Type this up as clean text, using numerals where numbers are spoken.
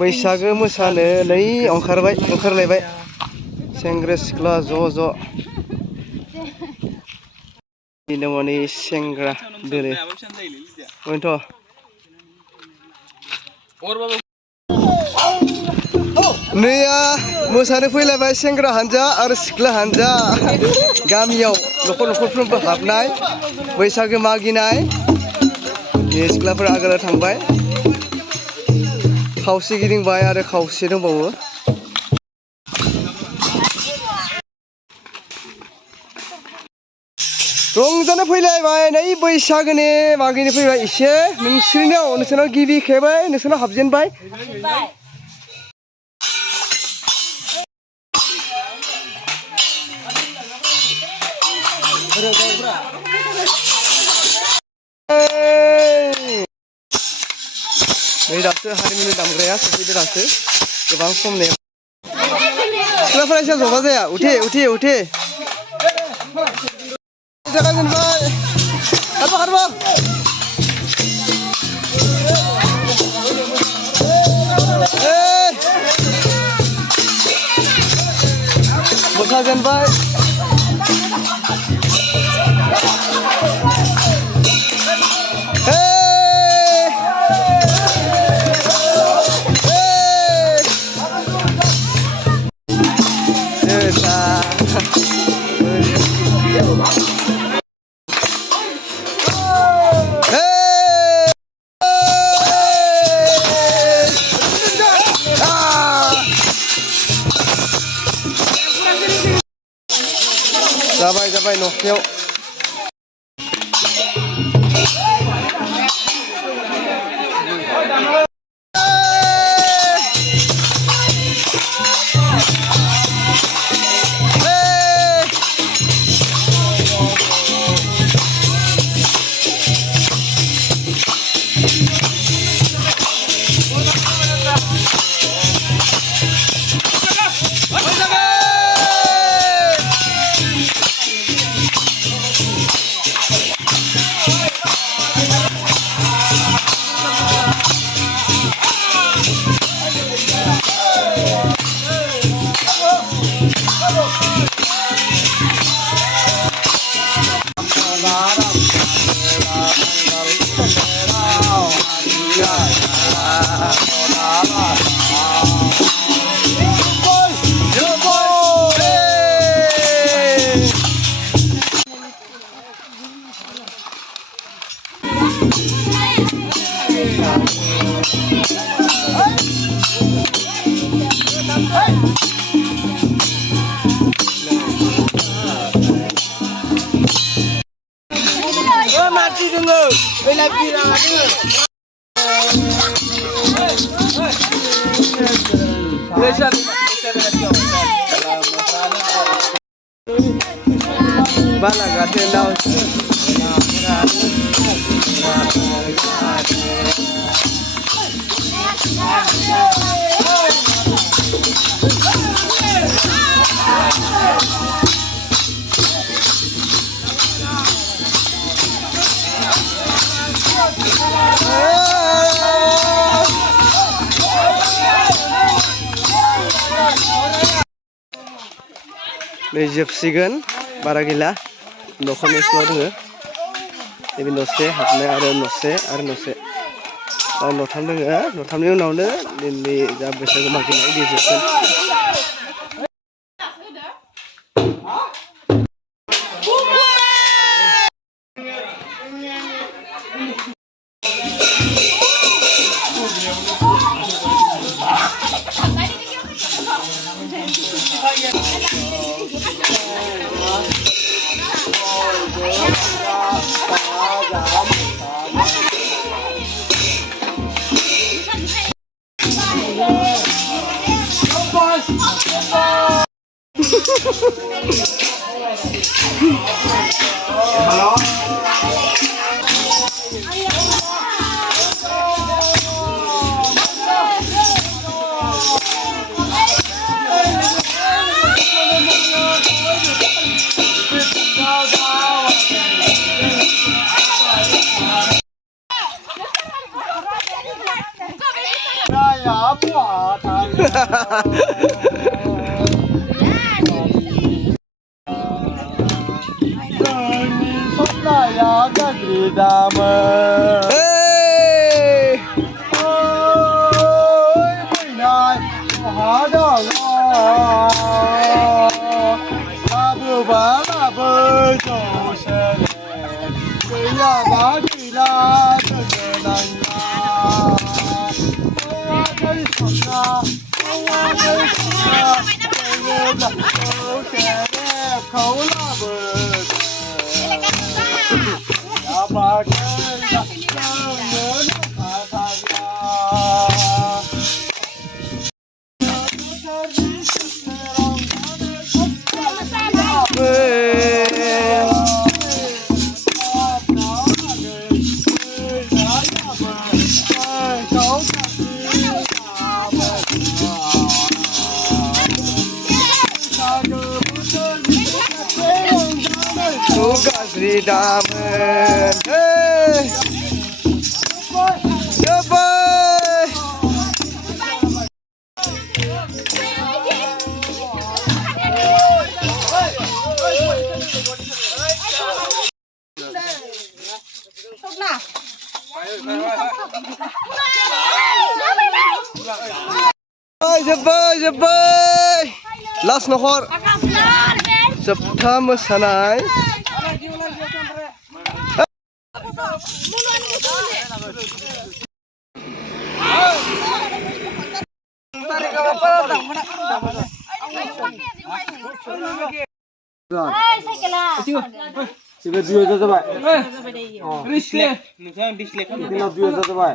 बैसागो मोसानो नै ओंखारलायबाय सेंग्रा सिख्ला ज' बिनो माने सेंग्रा दोनो बेनोथ' नैया मोसानो फैलायबाय सेंग्रा हानजा आरो सिख्ला हानजा गामियाव न'खरफ्रोमबो हाबनाय बैसागो मागिनाय सिख्लाफोरा आगोलाव थांबाय खावसे गिदिंबाय आरो खावसे दंबावो रंजानो फैलायबाय नै बैसागोनि मागिनो फैबाय एसे नोंसोरनाव गिबि खेबै नोंसोरनाव हाबजेनबाय नै दासो हारिमुनि दामग्राया सफैदो दासो गोबां सम ने सिख्लाफोरा एसे ज'मा जाया उथे जागा जेनबाय खारबा मोसा जेनबाय जाबाय न'खायाव mati dulu, belai pirang dulu. Bala gade daun. नै जोबसिगोन बारा गैला न'खरनिसल' दोङो नैबे न'से हाबनाय आरो न'से न'थाम दोङो न'थामनि उनावनो दिनै जा बैसागु मागिनाय बे जोबगोन Sri Daman, hey, goodbye. Goodbye. Last nohor. Septa mosaनाय. Siapa 2000 coba? Display. Display. Kita 2000 coba.